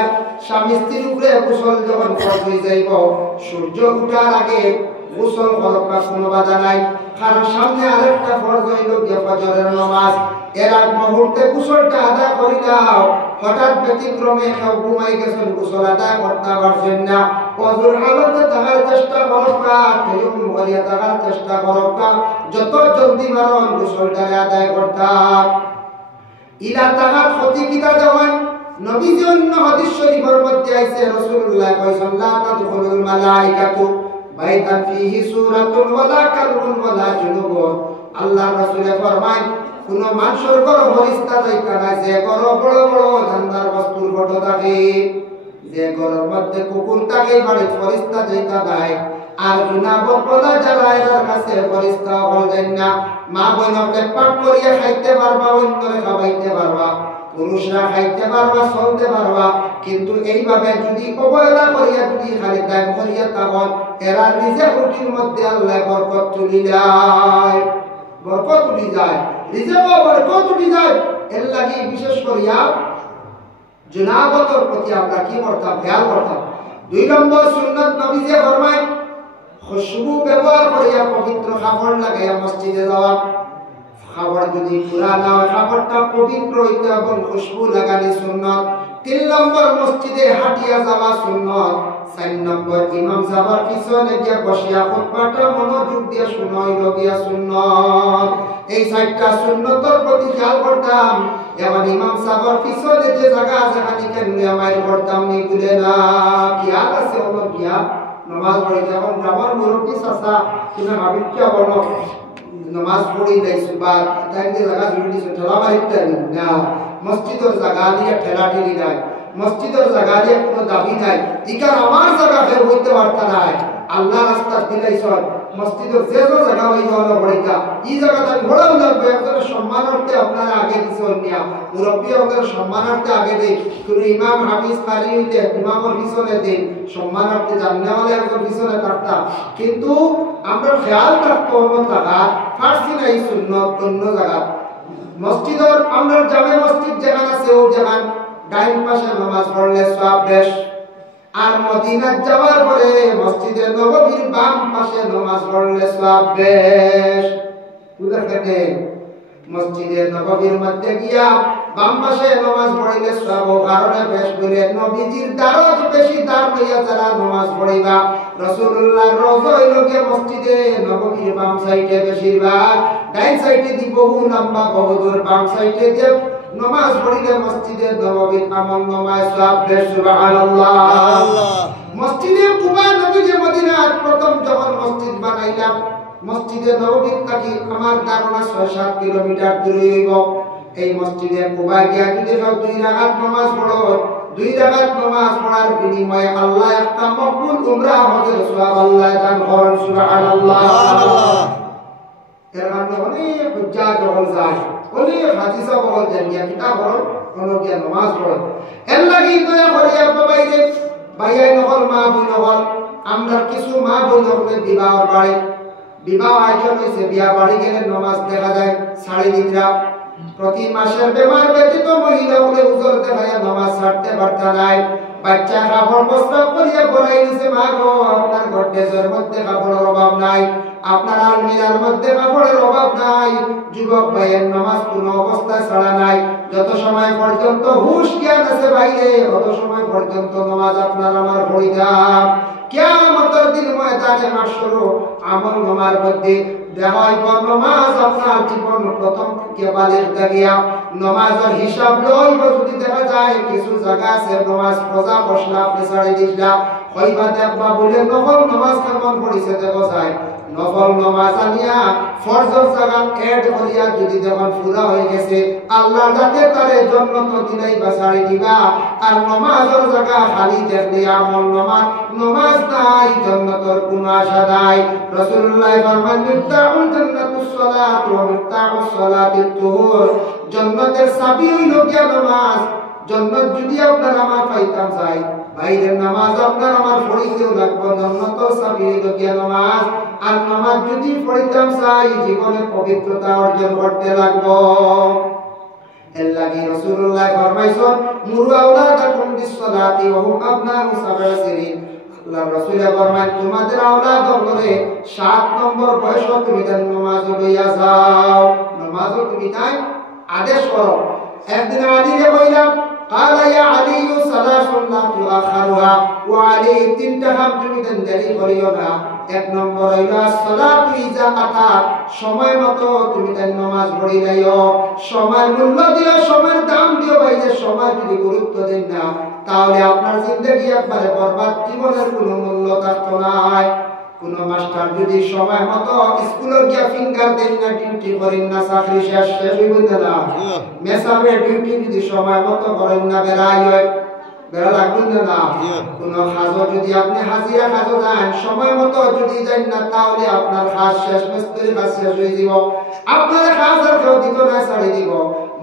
যায় স্বামী স্ত্রীর উপরে গোসল যখন ফরজ হয়ে যাইব সূর্য ওঠার আগে গোসল করা কোনো বাধা নাই কারণ সামনে আরেকটা ফরজ হইল গিয়ে ফজরের নামাজ এর আগ মুহূর্তে গোসলটা আদায় করি দাও হঠাৎ ব্যতিক্রমে কেউ ঘুমাই গেছেন গোসল আদায় করতে পারছেন না ওযুর হালতে থাকার চেষ্টা করবা তায়াম্মুম করিয়া থাকার চেষ্টা করবা যত জলদি পারো গোসলটা আদায় করতা ইলা তাহাত ক্ষতি কিতা দেওয়ান নবীজি অন্য হাদিস শরীফের মধ্যে আছে রাসূলুল্লাহ সাল্লাল্লাহু আলাইহি ওয়াসাল্লাম মালাইকাতু বাইতান ফিহি সূরাতুন ওয়ালা কালবুন ওয়ালা জুনুবুন আল্লাহ রাসূল ফরমায় কোন মানুষের ঘর ফেরেশতা যাইতা না যে ঘর বড় বড় ধান্দার বস্তুর ফটো থাকে যে ঘরের মধ্যে কুকুর থাকে বাড়ি ফেরেশতা যাইতা দেয় আর গুনাহ বপলা যারা এর কাছে ফেরেশতা হলেন না মা বোনকে পাক করিয়া খাইতে পারবা অন্যরে খাওয়াইতে পারবা পুরুষরা খাইতে পারবা চলতে পারবা কিন্তু এইভাবে যদি অবহেলা করিয়া যদি খালি দান করিয়া তখন এরা নিজে রুটির মধ্যে আল্লাহ বরকত তুলি যায় বরকত তুলি যায় নিজে বরকত তুলি যায় এর লাগি বিশেষ করিয়া জনাবতর প্রতি আমরা কি করতাম খেয়াল করতাম 2 নম্বর সুন্নাত নবী যে ফরমায় খুশবু ব্যবহার করিয়া পবিত্র কাপড় লাগাইয়া মসজিদে যাওয়া খাবার যদি পুরানা খাবারটা পবিত্র হইতে এবং খুশবু লাগানি সুন্নাত 3 নম্বর মসজিদে হাঁটিয়া যাওয়া সুন্নাত 4 নম্বর ইমাম সাহেবের পিছনে গিয়া বসিয়া খুতবাটা মনোযোগ দিয়ে শোনা হইল গিয়া সুন্নাত এই 4টা সুন্নতের প্রতি খেয়াল করতাম এবং ইমাম সাহেবের পিছনে যে জায়গা আছে খালি কেমনে আমায় করতাম নি ভুলে না খেয়াল আছে হলো গিয়া নামাজ পড়ে যখন গ্রামের মুরব্বী চাচা তুমি ভাবি কি বলো নামাজ পড়ি নাই সুবাত তাইতে জায়গা জুড়ে দিছে ঠেলা মারিতে না মসজিদের জায়গা দিয়ে ঠেলা ঠেলি নাই মসজিদের জায়গা দিয়ে কোনো দাবি নাই ইকার আমার জায়গা ফের হইতে পারতা নাই আল্লাহ রাস্তা দিলাইছ মসজিদের যে যে জায়গা হইতে হলো বড়িকা এই জায়গাটা বড় লাগবে একজনের সম্মানার্থে আপনারা আগে দিছে অন্যা মুরব্বী ওদের সম্মানার্থে আগে দেই কোনো ইমাম হাফিজ কারি হইতে ইমামের পিছনে দেই সম্মানার্থে জাননেওয়ালা একজন পিছনে থাকতা কিন্তু আমরা খেয়াল রাখতে হবে জায়গা ফার্সি নাই সুন্নত অন্য জায়গা মসজিদের আমরা জামে মসজিদ যেখানে আছে ও যেখানে ডাইন পাশে নামাজ পড়লে সওয়াব বেশ আর মদিনা যাওয়ার পরে মসজিদে নববীর বাম পাশে নামাজ পড়লে সওয়াব বেশ বুঝতে মসজিদে নববীর মধ্যে গিয়া বাম পাশে নামাজ পড়িলে সওয়াব কারণে বেশ বলে নবীজির দারজ বেশি দাম লইয়া যারা নামাজ পড়িবা রাসূলুল্লাহর রওজা হইল গিয়া মসজিদে নববীর বাম সাইডে বেশিরভাগ ডাইন সাইডে দি বহু লম্বা বহুদূর বাম সাইডে যে নামাজ পড়িলে মসজিদে নববীর আমল নামায় সওয়াব বেশ সুবহানাল্লাহ মসজিদে কুবা নবীজি মদিনার প্রথম যখন মসজিদ বানাইলাম মসজিদে নববী থেকে আমার ধারণা 6-7 কিলোমিটার দূরে হইব এই মসজিদে কুবা গিয়া যদি 2 রাকাত নামাজ পড়ো 2 রাকাত নামাজ পড়ার বিনিময়ে আল্লাহ একটা মকবুল উমরা হজের সওয়াব আল্লাহ দান করেন সুবহানাল্লাহ এর মানে অনেক হুজ্জাত হল যায় অনেক হাদিস বল জানিয়া কিতাব হল কোন গিয়া নামাজ পড়ো এর লাগি দয়া করিয়া বাইরে বাইরে নহল মা বোন নহল আমরা কিছু মা বোন হলে বিবাহর বাড়ি বিবাহ আয়োজন হয়েছে বিয়া বাড়ি গেলে নামাজ দেখা যায় 3:30 প্রতি মাসের বেমার ব্যতীত মহিলা হলে উজর দেখায় নামাজ ছাড়তে পারতা নাই বাচ্চা কাপড় বস্ত্র করিয়া পরাই দিছে মা গো আপনার গড্ডেজের মধ্যে কাপড়ের অভাব নাই আপনার আলমিরার মধ্যে কাপড়ের অভাব নাই যুবক ভাইয়ের নামাজ কোনো অবস্থায় ছাড়া নাই যত সময় পর্যন্ত হুশ জ্ঞান আছে বাইরে তত সময় পর্যন্ত নামাজ আপনার আমার পড়িতাম কিয়ামতের দিন ময়দানে মাশরুর আমল নামার মধ্যে দেখাই নামাজ আপনার জীবন প্রথম থেকে বালের দাগিয়া নামাজের হিসাব লইব যদি দেখা যায় কিছু জায়গা আছে নামাজ পজা বসলা আপনি ছাড়ি দিলা কইবা দেখবা বলে নফল নামাজ কেমন পড়িছে দেখো যায় নফল নামাজ আনিয়া ফরজের জায়গা এড করিয়া যদি যখন পুরা হয়ে গেছে আল্লাহ যাতে তারে জান্নাত দিলাই বা ছাড়ি দিবা আর নামাজের জায়গা খালি দেখলে আমল নামাজ নাই জান্নাতের কোনো আশা নাই রাসূলুল্লাহ ফরমান মিফতাহুল জান্নাতুস সালাত ওয়া মিফতাহুস সালাতিত তুহুর জান্নাতের চাবি হইল গিয়া নামাজ জান্নাত যদি আপনার আমার পাইতাম চাই বাইরের নামাজ আপনার আমার পড়িতেও লাগবে জান্নাতের চাবি হইল গিয়া নামাজ আর নামাজ যদি পড়িতাম চাই জীবনে পবিত্রতা অর্জন করতে লাগবো এর লাগি রাসূলুল্লাহ ফরমাইছেন মুরু আওলাদাকুম বিসসালাতি ওয়া হুম আবনাউ সাব'a সিনিন। আল্লাহ রাসূল ফরমান তোমাদের আওলাদ করে 7 নম্বর বয়সে তুমি নামাজ লইয়া যাও, নামাজ তুমি তাই আদেশ করো। একদিন আলীকে কইলাম قال يا علي ثلاث لا تؤخرها وعلي তিনটা কাম তুমি দেরি করিও না। এক নম্বর হইল সালাতু ইজা আতা, সময় মতো তুমি তাই নামাজ পড়ি যাইও, সময় মূল্য দিও, সময়ের দাম দিও ভাই। যে সময় যদি গুরুত্ব দেন না তাহলে আপনার জিন্দেগি একবারে বরবাদ, জীবনের কোনো মূল্য থাকতো না। কোন মাস্টার যদি সময় মতো স্কুলে গিয়া ফিঙ্গার দেন না, ডিউটি করেন না, চাকরি শেষ হইব না। মেসাবে ডিউটি যদি সময় মতো করেন না, বেড়া লাগবে না। কোন কাজও যদি আপনি হাজিরা কাজও যান সময় মতো যদি যান না তাহলে আপনার কাজ শেষ, মিস্ত্রির কাজ শেষ হয়ে যাব, আপনার কাজ আর কেউ দিত না, ছাড়িয়ে দিব।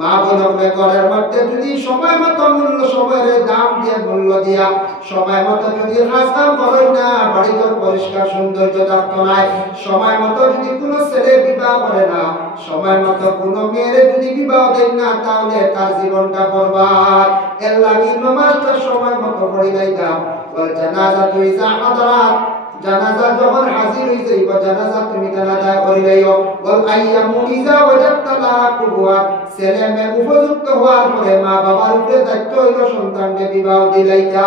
মা বোনকে ঘরের মধ্যে যদি সময় মতো মূল্য, সময়ের দাম দিয়ে মূল্য দিয়া সময় মতো যদি কাজ কাম করেন না, বাড়িঘর পরিষ্কার সৌন্দর্য থাকতো না। সময় মতো যদি কোনো ছেলে বিবাহ করে না, সময় মতো কোনো মেয়ের যদি বিবাহ দেন না তাহলে তার জীবনটা বরবাদ। এর লাগি নামাজটা সময় মতো পড়ি যাইতাম। ওয়াল জানাজাতু ইযা হাদারাত, জানাজা যখন হাজির হই যাইব, জানাজা তুমি জানাজা করি লাইও। ওয়াল আইয়ামু ইযা ওয়াজাদতা লাহা কুবুয়া, ছেলে মেয়ে উপযুক্ত হওয়ার পরে মা বাবার উপরে দায়িত্ব হইল সন্তানকে বিবাহ দিলাইতা।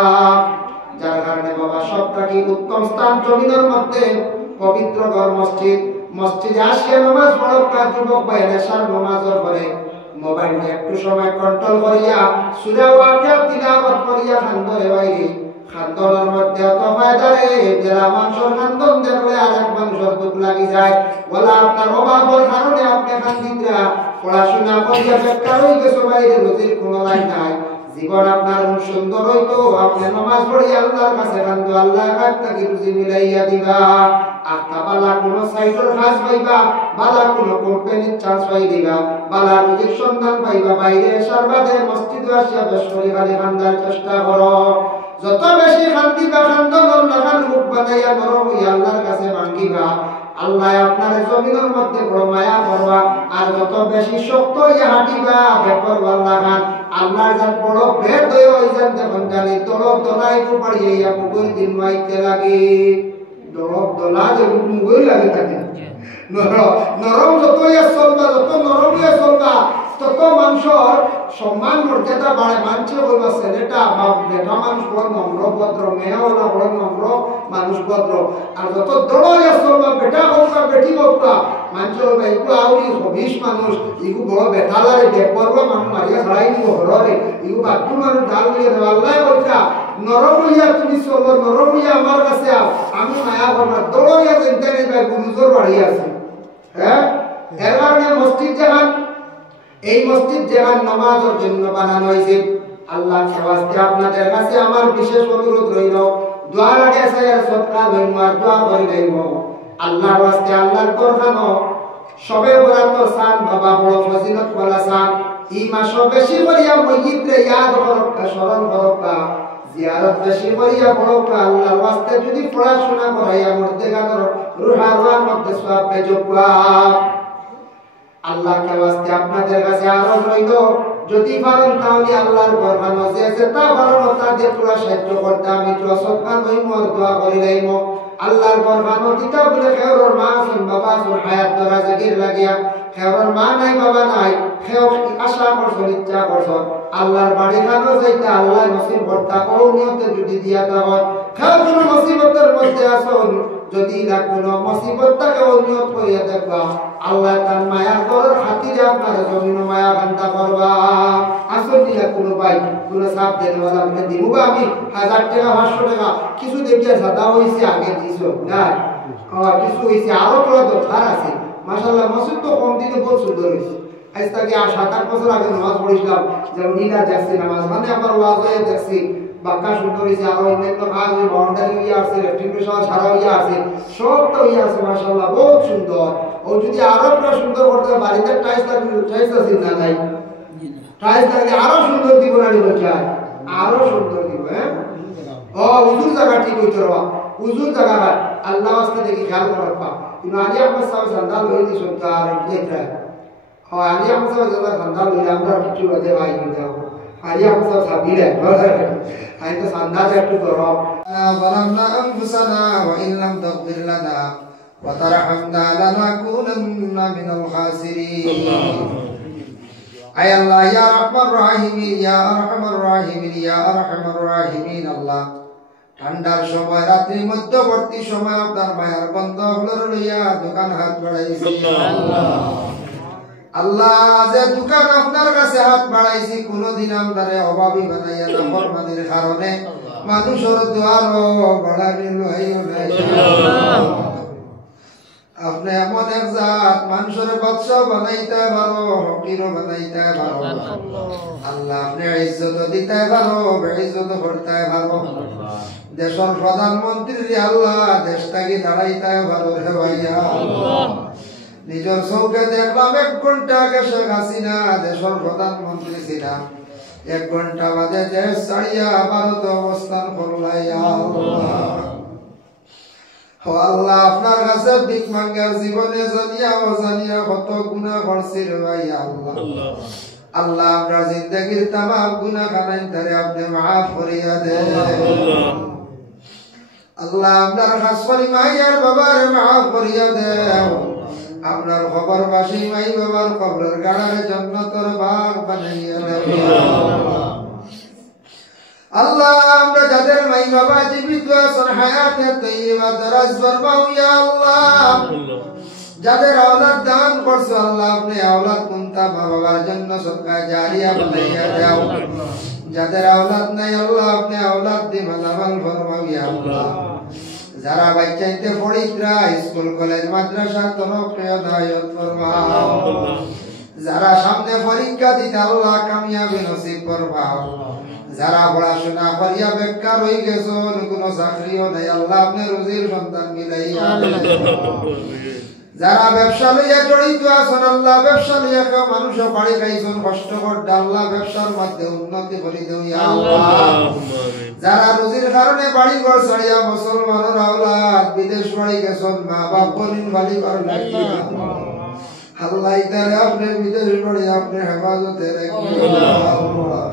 যার কারণে বাবা সবটাকে উত্তম স্থান জমিনের মধ্যে পবিত্র ঘর মসজিদ, মসজিদে আসিয়া নামাজ পড়া। যুবক ভাই নেশার নামাজের পরে মোবাইলটা একটু সময় কন্ট্রোল করিয়া সূরা ওয়াকিয়া তিলাওয়াত করিয়া খান্দরে বাইরে, খান্দনের মধ্যে অত ফায়দা রে, যারা মানুষের খান্দন দেখলে আরেক মানুষের দুঃখ লাগি যায়। বলা আপনার অভাবের কারণে আপনি খান্দিতরা পড়াশোনা করিয়া বেকার হয়ে গেছে, বাইরে রুজির কোনো লাইন নাই। জীবন আপনার সুন্দর হইতো আপনি নামাজ পড়িয়া আল্লাহর কাছে কান্দো, আল্লাহ আপনাকে রুজি মিলাইয়া দিবা। আত্মা বালা কোনো সাইটের কাজ পাইবা, বালা কোনো কোম্পানির চান্স পাই দিবা, বালা রুজির সন্ধান পাইবা। বাইরে আসার বাদে মসজিদে আসিয়া বেশ করে খালি খান্দার চেষ্টা করো। যত বেশি খান্দিবা, খান্দন লাগান মুখ বানাইয়া নরম হইয়া আল্লাহর কাছে মাঙ্গিবা, আল্লাহ আপনার জমিনের মধ্যে বড় মায়া করবা। আর যত বেশি শক্ত হইয়া হাঁটিবা, বেপরওয়া লাগান আল্লাহর যার বড় ভেদ হয়ে যান, তখন জানি তলব দলাই পাড়িয়া পুকুর দিন মাইতে লাগে। দলব দলা যে মুগই লাগে থাকে, নরম যত চলবা, যত নরম চলবা তত মানুষের সম্মান মর্যাদা বাড়ে। মানুষ বলবা ছেলেটা বা বেটা মানুষ বড় নম্র ভদ্র, মেয়েওয়ালা বড় নম্র মানুষ ভদ্র। আর যত দড়িয়া চলবা, বেটা হোক বা বেটি হোক বা মানুষ বলবা এগুলো আউরি হবিষ মানুষ, এগুলো বড় বেঠালারে বেপরবা মানুষ মারিয়া ছাড়াই দিব হরে, এগুলো বাথরুম মানুষ ঢাল দিয়ে দেওয়া। আল্লাহ বলছা নরম হইয়া তুমি চলো, নরম হইয়া আমার কাছে আও, আমি মায়া করবা। দড়িয়া চিন্তা নেই ভাই, গুরুজোর বাড়িয়ে আছে। হ্যাঁ, এর কারণে মসজিদ জাহান, এই মসজিদ জাহান নামাজের জন্য বানানো হয়েছে। আল্লাহ ওয়াস্তে আপনাদের কাছে আমার বিশেষ অনুরোধ রইল, দোয়ার আগে সাইয়ার সদকা লইম আর দোয়া করে লইব। আল্লাহর ওয়াস্তে আল্লাহর দরখানো সবে বরাত সান বাবা বড় ফজিলত ওয়ালা সান। এই মাস বেশি করিয়া মসজিদে ইয়াদ করকা, স্মরণ করকা, জিয়ারত বেশি করিয়া পড়কা। আল্লাহর ওয়াস্তে যদি পড়াশোনা করাইয়া মধ্যে গানোর রুহার মধ্যে সওয়াব পেজবা। আল্লাহকে ওয়াস্তে আপনাদের কাছে আরো রইল, যদি পারেন তাহলে আল্লাহর বরখানো যে যেটা পারেন তা দিয়ে পুরা সাহায্য করতে। আমি তো সবকা নইম আর দোয়া করি লাইম আল্লাহর বরখানো দিতা বলে খেওর মা আছেন, বাবা আছেন, হায়াত ধরা জাগির লাগিয়া খেওর মা নাই, বাবা নাই, খেও আশা করছো, ইচ্ছা করছো আল্লাহর বাড়ি খানো যাইতে আল্লাহ নসিব করতা। ও নিয়তে যদি দিয়া থাকত, খেও কোনো মুসিবতের মধ্যে আসুন, যদি না কোনো মুসিবতটাকে নিয়ত করিয়া দেখবা, আল্লাহ তার মায়ার ঘরের খাতিরে আপনার জমিন মায়া বান্দা করবা। আসল দিলা কোনো ভাই কোনো সাপ দেনওয়ালা বলে দিমুগা আমি 1000 টাকা 500 টাকা কিছু দেখিয়া সাদা হইছে আগে দিছো না, কিছু হইছে আরো তোলা দরকার আছে। মাশাআল্লাহ মসজিদ তো কম দিনে বহুত সুন্দর হইছে। আজ থেকে 7-8 বছর আগে নামাজ পড়িছিলাম, যেমন নীলা দেখছি নামাজ, মানে আমার ওয়াজ হয়ে দেখছি বাক্কা সুন্দর হইছে। আরো অন্যান্য কাজ ওই বাউন্ডারি হইয়া আছে, রেক্টিফিকেশন ছাড়া হইয়া আছে, সবটা হইয়া আছে মাশাআল্লাহ বহুত সুন্দর। ও যদি আরো পুরো সুন্দর করতে বাড়িতে টাইলস লাগবে, টাইলস আছে না নাই, টাইলস লাগলে আরো সুন্দর দিব না দিব, চাই আরো সুন্দর দিব। হ্যাঁ, ও উজুর জায়গা ঠিক হইতে রবা, উজুর জায়গা আল্লাহ ওয়াস্তে দেখি খেয়াল করবা। কিন্তু আজ আমরা সব সন্তান হই দিছো তার যেটা হয় আলি আমসা যারা ঠান্ডা লইলে আমরা কিছু বাজে ভাই যাও আলি আমসা সাবিলে আই তো সান্দাজ একটু করো ظلمنا أنفسنا وإن لم تغفر لنا وترحمنا لنكونن من الخاسرين أي الله يا أرحم الراحمين يا أرحم الراحمين يا أرحم الراحمين الله ঠান্ডার সময় রাত্রির মধ্যবর্তী সময় আপনার মায়ার বন্ধগুলোর লইয়া দোকান হাত বাড়াইছি আল্লাহ যে দোকান আপনার কাছে হাত বাড়াইছি কোনদিন আমারে অভাবী বানাইয়া না ফরমানের কারণে মানুষের দুয়ারও বাড়ানি লইও না আপনি এমন এক জাত মানুষের বাদশা বানাইতে পারো ফকিরও বানাইতে পারো আল্লাহ আপনি ইজ্জত দিতে পারো বেইজ্জত করতে পারো দেশের প্রধানমন্ত্রী আল্লাহ দেশটাকে দাঁড়াইতে পারো রে ভাইয়া নিজের চৌকে দেখলাম 1 ঘন্টা আগে শেখ হাসিনা দেশের প্রধানমন্ত্রী ছিলাম 1 ঘন্টা বাদে দেশ ছাড়িয়া ভারত অবস্থান করলাইয়া আল্লাহ আপনার কাছে ভিক মাঙ্গার জীবনে জানিয়া অজানিয়া কত গুনাহ করছি রে ভাইয়া আল্লাহ আল্লাহ আমরা জিন্দেগীর तमाम গুনাহ কানাইন তারে আপনি maaf করিয়া দেন আল্লাহ আপনার খাসফরি মাইয়ার বাবার maaf করিয়া দেন আপনার খবরবাসী মাই বাবার কবরের গাড়ারে জান্নাতের বাগ বানাইয়া দেন আল্লাহ আমরা যাদের মাই বাবা জীবিত আছেন হায়াতে তৈয়বা দরাজ ফরমাও ইয়া আল্লাহ যাদের আওলাদ দান করছো আল্লাহ আপনি আওলাদ কুনতা বাবার জন্য সদকা জারিয়া বানাইয়া দাও যাদের আওলাদ নাই আল্লাহ আপনি আওলাদ দি মালামাল ফরমাও ইয়া আল্লাহ যারা বাচ্চাইতে পড়িত্রা স্কুল কলেজ মাদ্রাসা তরফে দায়ত ফরমাও যারা সামনে পরীক্ষা দিতে আল্লাহ কামিয়াবি নসিব ফরমাও যারা পড়াশোনা করিয়া বেকার হয়ে গেছো কোনো চাকরিও নাই আল্লাহ আপনি রুজির সন্তান মিলাইয়া যারা ব্যবসা লইয়া জড়িত আছেন আল্লাহ ব্যবসা লইয়া মানুষ বাড়ি খাইছেন কষ্ট করে আল্লাহ ব্যবসার মধ্যে উন্নতি করে দেও ইয়া আল্লাহ যারা রুজির কারণে বাড়ি ঘর ছাড়িয়া মুসলমানের আওলাদ বিদেশ বাড়ি গেছেন মা বাপ বলিন বালি কর লাগি আল্লাহ ইতারে আপনি বিদেশ বাড়ি আপনি হেফাজতে রাখবেন আল্লাহ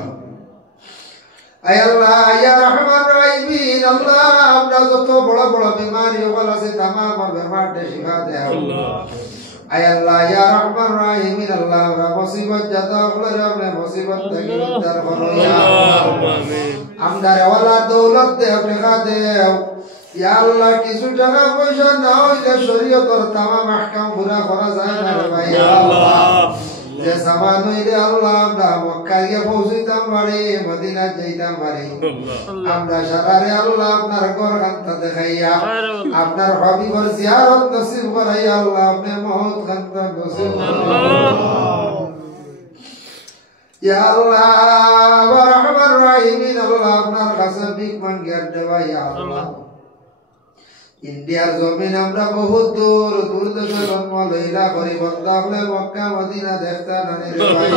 আয় আল্লাহ ইয়া রহমান রহিম আল্লাহ আমরা যত বড় বড় বিমারি ওগুলো আছে तमाम বিমারতে শিফা দে আল্লাহ আয় আল্লাহ ইয়া রহমান রহিম আল্লাহ আমরা মুসিবত যত হলে আপনি মুসিবত থেকে উদ্ধার করো ইয়া আল্লাহ আমিন আমদারে ওয়ালা দৌলত দে টাকা দে ইয়া আল্লাহ কিছু টাকা পয়সা না হইলে শরীয়তের तमाम আহকাম পুরা করা যায় না রে ভাই আল্লাহ যে সামান হইলে আল্লাহ আমরা মক্কা গিয়ে পৌঁছিতাম পারি মদিনা যাইতাম পারি আমরা সারারে আল্লাহ আপনার ঘর খান্তা দেখাইয়া আপনার হাবিবর জিয়ারত নসিব করাইয়া আল্লাহ আপনি মহৎ খান্তা নসিব ইয়া আল্লাহ ওয়া রহমান রহিম আল্লাহ আপনার কাছে ভিক মাঙ্গিয়া দেওয়া ইয়া আল্লাহ ইন্ডিয়ার জমিন আমরা বহুত দূর দূর দেশে জন্ম লইলা করি বন্ধা হলে মক্কা মদিনা দেখতা নানি রে ভাই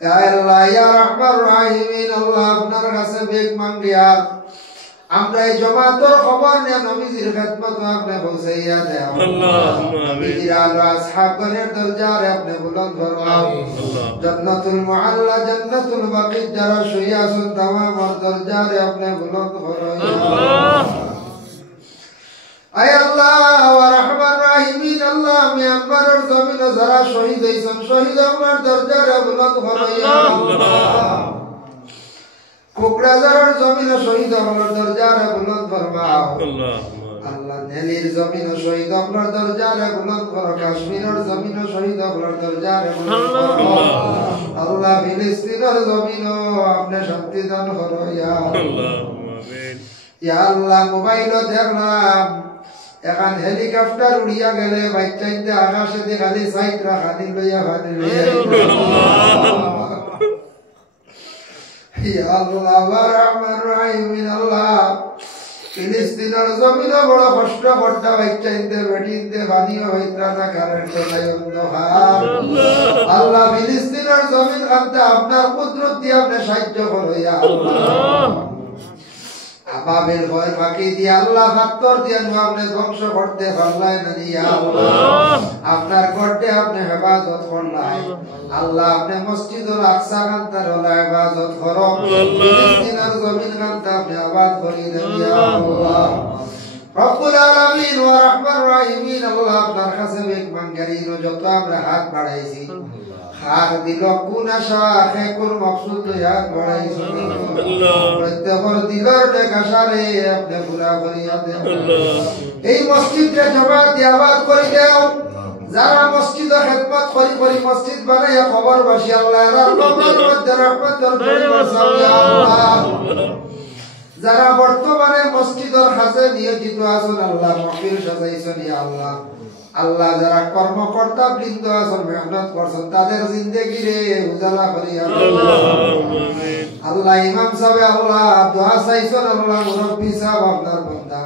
ইয়া আল্লাহ ইয়া রহমান রহিম আল্লাহ আপনার কাছে ভিক মাঙ্গিয়া আমরা এই জামাতের খবর নিয়ে নবীজির খিদমত আপনি পৌঁছাইয়া দেও আল্লাহুম্মা আমিন নবীজির আলো আসহাবের দরজারে আপনি বুলন্দ ফরমাও জান্নাতুল মুআল্লা জান্নাতুল বাকি যারা শুইয়া আছেন तमाम দরজারে আপনি বুলন্দ ফরমাও আল্লাহ আয় আল্লাহ ওয়া রহমান রহিম আল্লাহ মিয়ানমারের জমিনে যারা শহীদ হইছেন শহীদ আপনার দরজারে বুলন্দ ফরমাও আল্লাহ কোকড়াঝাড়ের জমিনে শহীদ আপনার দরজারে বুলন্দ ফরমাও আল্লাহ নেলির জমিনে শহীদ আপনার দরজারে বুলন্দ করো কাশ্মীরের জমিনে শহীদ আপনার দরজারে বুলন্দ করো আল্লাহ ফিলিস্তিনের জমিনে আপনি শান্তি দান করো ইয়া আল্লাহ আমিন ইয়া আল্লাহ মোবাইলে দেখলাম এখন হেলিকপ্টার উড়িয়া গেলে বাচ্চাইতে আকাশে দিয়ে খালি সাইটরা খালি লইয়া ইয়া আল্লাহ ওয়া রহমান রহিম আল্লাহ ফিলিস্তিনের জমিনে বড় কষ্ট করতে বাচ্চাইতে বেটিতে পানিও হইত্রা না কারেন্ট নাই অন্ধকার আল্লাহ ফিলিস্তিনের জমিন কান্তে আপনার কুদরত দিয়ে আপনি সাহায্য করো ইয়া আল্লাহ আবাবের ভয় ফাঁকি দিয়ে আল্লাহ হাত্তর দিয়ে আপনি ধ্বংস করতে পারলাই না ইয়া আল্লাহ আপনার গড়ে আপনি হেফাজত করলাই আল্লাহ আপনি মসজিদুল আকসা খানতার ওলা হেফাজত করো ফিলিস্তিনের জমিন খানতা আপনি আবাদ করিয়ে দেন ইয়া আল্লাহ রব্বুল আলামিন ওয়া রাহমান রাহিমিন আল্লাহ আপনার কাছে এক মাঙ্গারিনো যত আমরা হাত বাড়াইছি হাত দিল কোন আশা কোন মকসুদ হাত বাড়াইছি আল্লাহ প্রত্যেকর দিলের নেকাশারে আপনি পুরা করিয়া দেন এই মসজিদে জামাত আবাদ করে দাও যারা মসজিদে খেদমত করি করি মসজিদ বানাইয়া খবর বাসি আল্লাহ এর কবরের মধ্যে রহমতের ঝড় বর্ষাও ইয়া আল্লাহ যারা বর্তমানে মসজিদের কাছে নিয়োজিত আছেন আল্লাহ মাহফিল সাজাইছেন ইয়া আল্লাহ আল্লাহ যারা কর্মকর্তা বৃন্দ আছেন মেহনত করছেন তাদের জিন্দেগি রে উজালা করিয়া আল্লাহ আল্লাহ ইমাম সাহেব আল্লাহ দোয়া চাইছেন আল্লাহ মুরব্বি সাহেব আপনার বান্দা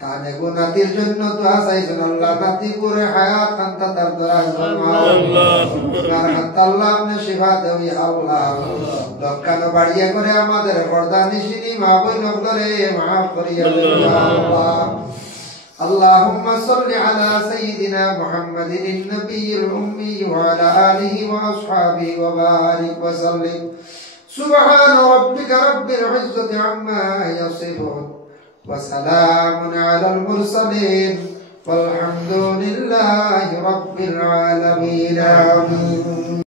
তানে গুনাতির জন্য দোয়া চাইছেন আল্লাহ নাতিপুরে হায়াত খান্তা তার দরাজ আল্লাহ আল্লাহ আপনি শিফা দেও ইয়া আল্লাহ লক্কানো বাড়িয়ে করে আমাদের পর্দা নিশিনি মা বই নগরে মাফ করিয়া দেও ইয়া আল্লাহ اللهم صل على سيدنا محمد النبي الأمي وعلى آله وأصحابه وبارك وسلم سبحان ربك رب العزة عما يصفون وسلام على المرسلين والحمد لله رب العالمين آمين